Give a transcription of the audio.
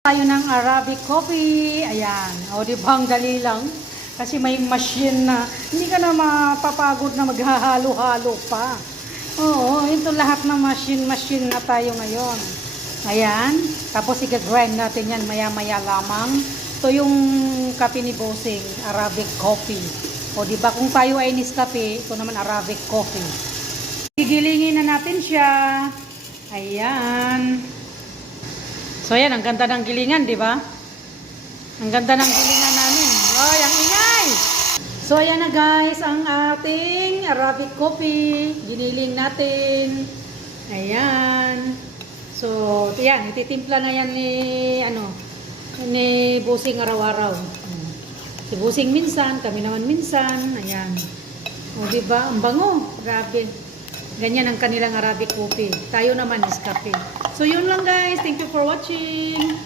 Tayo ng Arabic coffee. Ayan. O, di ba ang dali lang? Kasi may machine na. Hindi ka na mapapagod na maghahalo-halo pa. Oo, ito lahat ng machine na tayo ngayon. Ayan. Tapos i-grind natin yan maya-maya lamang. Ito yung kape ni Bossing, Arabic coffee. O, di ba kung tayo ay Nescafe, ito naman Arabic coffee. Gigilingin na natin siya. Ayan. So, ayan, ang ganda ng gilingan, di ba? Ang ganda ng gilingan namin. Ay, ang ingay! So, ayan na guys, ang ating Arabic coffee. Giniling natin. Ayan. So, ayan, ititimpla na yan ni Bossing araw-araw. Si Bossing minsan, kami naman minsan. Ayan. O, di ba? Ang bango. Grabe. Ganyan ang kanilang Arabic coffee. Tayo naman Nescafe. So, yun lang guys. Thank you for watching.